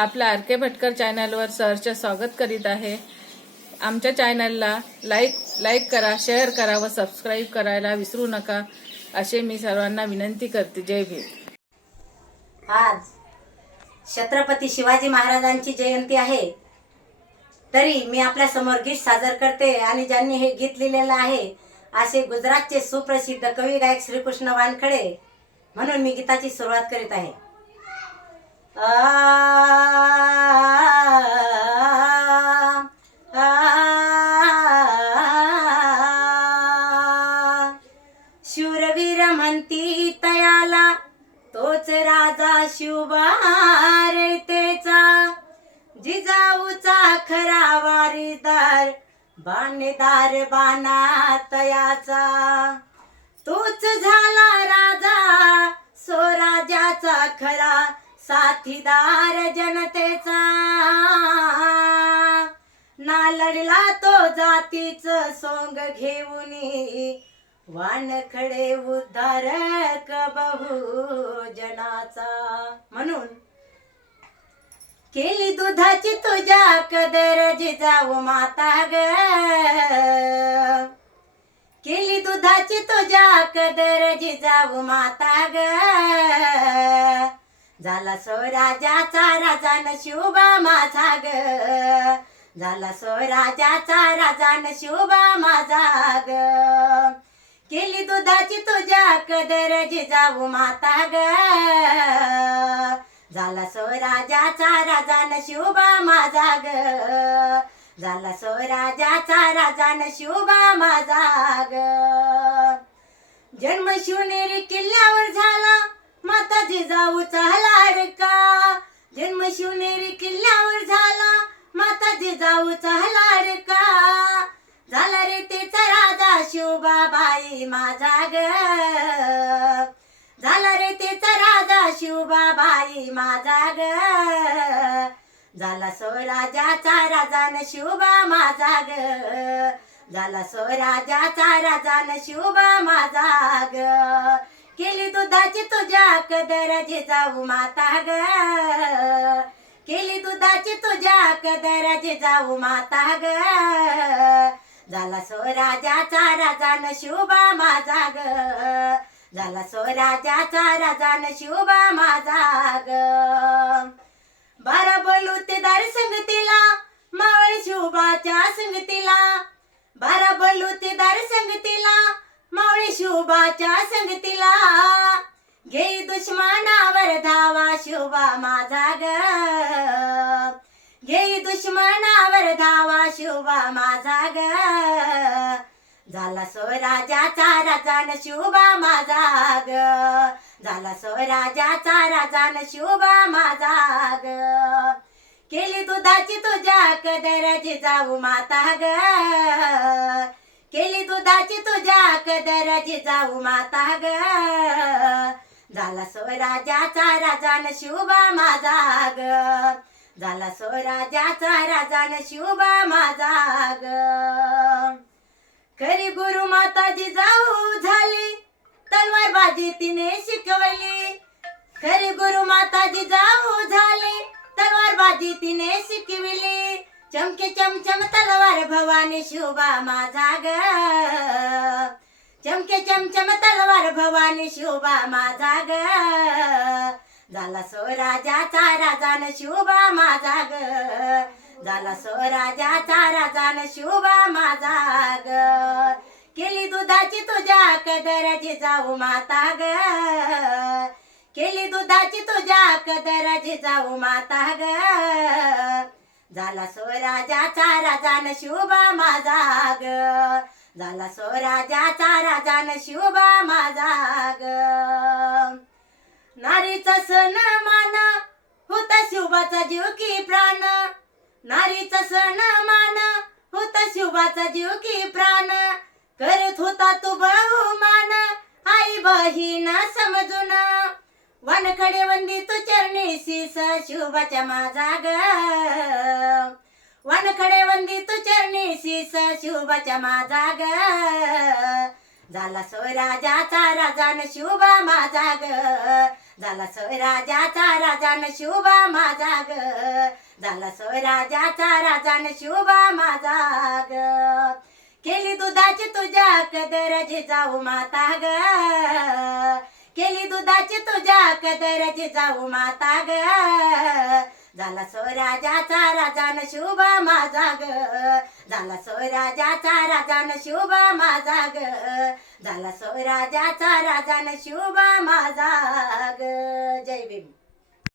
आपल्या आर के भटकर चॅनलवर सहर्ष स्वागत करीत आहे. आमच्या चॅनलला लाईक लाईक करा शेअर करा व सबस्क्राईब करायला विसरू नका असे मी सर्वांना विनंती करते. जय भीम. आज छत्रपती शिवाजी महाराजांची जयंती आहे. तरी मी आपल्यासमोर गीत सादर करते आणि ज्यांनी हे गीत लिहिलेलं आहे असे गुजरातचे सुप्रसिद्ध कवी गायक श्रीकृष्ण वानखडे म्हणून मी गीताची सुरुवात करीत आहे. शूरवीर म्हणती तयाला तोच राजा शिवबार तेचा जिजाऊचा खरा वारीदार बाणेदार बाणा तयाचा. तोच झाला राजा स्वराज्याचा खरा साथीदार जनतेचा. ना लढला तो जातीच सोंग घेऊन वानखडे उद्धारक बहुजनाचा. म्हणून केली दुधाची तुझ्या कदर जिजाऊ माता ग. केली दुधाची तुझ्या कदर जिजाऊ माता ग. झाला स्वराज्याचा राजा न शिवबा माझा ग. झाला स्वराज्याचा राजा न शिवबा माझा ग. केली दुधाची तुझ्या कदर जिजाऊ माता ग. झाला स्वराज्याचा राजा न शिवबा माझा ग. झाला स्वराज्याचा राजा न शिवबा माझा ग. जन्म शिवनेरी किल्ल्यावर झाला माझा जिजाऊचा लाडका जन्म शिवनेरी किल्ल्यावर झाला. माता जिजाऊचा लाडका झाला रे तेचा राजा शिवबाबाई माझा ग. झाला रे तेचा राजा शिवबाबाई माझा ग. झाला स्वराजाचा राजा न शिवबा माझा ग. झाला स्वराजाचा राजा न शिवबा माझा ग. दुधाची तुझ्या कदर जाऊ माता ग. केली दुधाची तुझ्या कदर जाऊ माता ग. झाला स्वराज्याचा राजा न शिवबा माझा ग. झाला स्वराज्याचा राजा न शिवबा माझा ग. बारा बोलू ते दार संगतीला मावळ शिवबाच्या संगतीला. बारा बोलू ते दार संगतीला मावळे शिवबाच्या संगतीला. घे दुश्मनावर धावा शिवा माझा ग. घे दुश्मनावर धावा शिवा माझा ग. झाला स्वराज्याचा राजा न शिवबा माझा ग. झाला स्वराज्याचा राजा न शिवबा माझा ग. केली दुधाची तुझ्या कदराची जाऊ माता ग. केली दुधाची तुझ्या कदराची जाऊ माता ग. झाला स्वराज्याचा राजा न शिवबा माझा ग. झाला स्वराज्याचा राजा न शिवबा माझा ग. खरी गुरु माताजी जाऊ झाली तलवार बाजी तिने शिकवली. खरी गुरु माताजी जाऊ झाली तलवार बाजी तिने शिकविली. चमके चमचम तलवार भवानी शिवबा माझा ग. चमके चमचम तलवार भवानी शिवबा माझा ग. झाला सो राजाचा राजान शिवबा माझा ग. झाला सो राजाचा राजान शिवबा माझा ग. केली दुधाची तुझ्या कदराची जाऊ माता ग. केली दुधाची तुझ्या कदराची जाऊ माता ग. झाला सो राजाचा राजान शिवबा माझा ग. झाला स्वराजाचा राजा न शिवबा माझा ग. नारीचा सण माना होता शिवबाचा जीव की प्राण. नारीचा सण माना होता शिवबाचा जीव की प्राण. करत होता तो बहुमान आई बहीण समजून. वनखडे वंदी तू चरणी शिवबाच्या माझा ग. वनखडे वंदी तू चरणी शिस शिवबाच्या माझा ग झाला स्वराजाचा राजा न शिवबा माझा ग झाला स्वराजाचा राजान शुभा माझा ग झाला स्वराजाचा राजान शुभा माझा ग केली दुधाची तुझ्या कदर जाऊ माता ग केली दुधाची तुझ्या कदर जाऊ माता ग झाला स्वराजाचा राजान शुभ माझा ग झाला स्वराजाचा राजान शुभ माझा ग झाला स्वराजाचा राजान शुभ माझा ग जय भीम.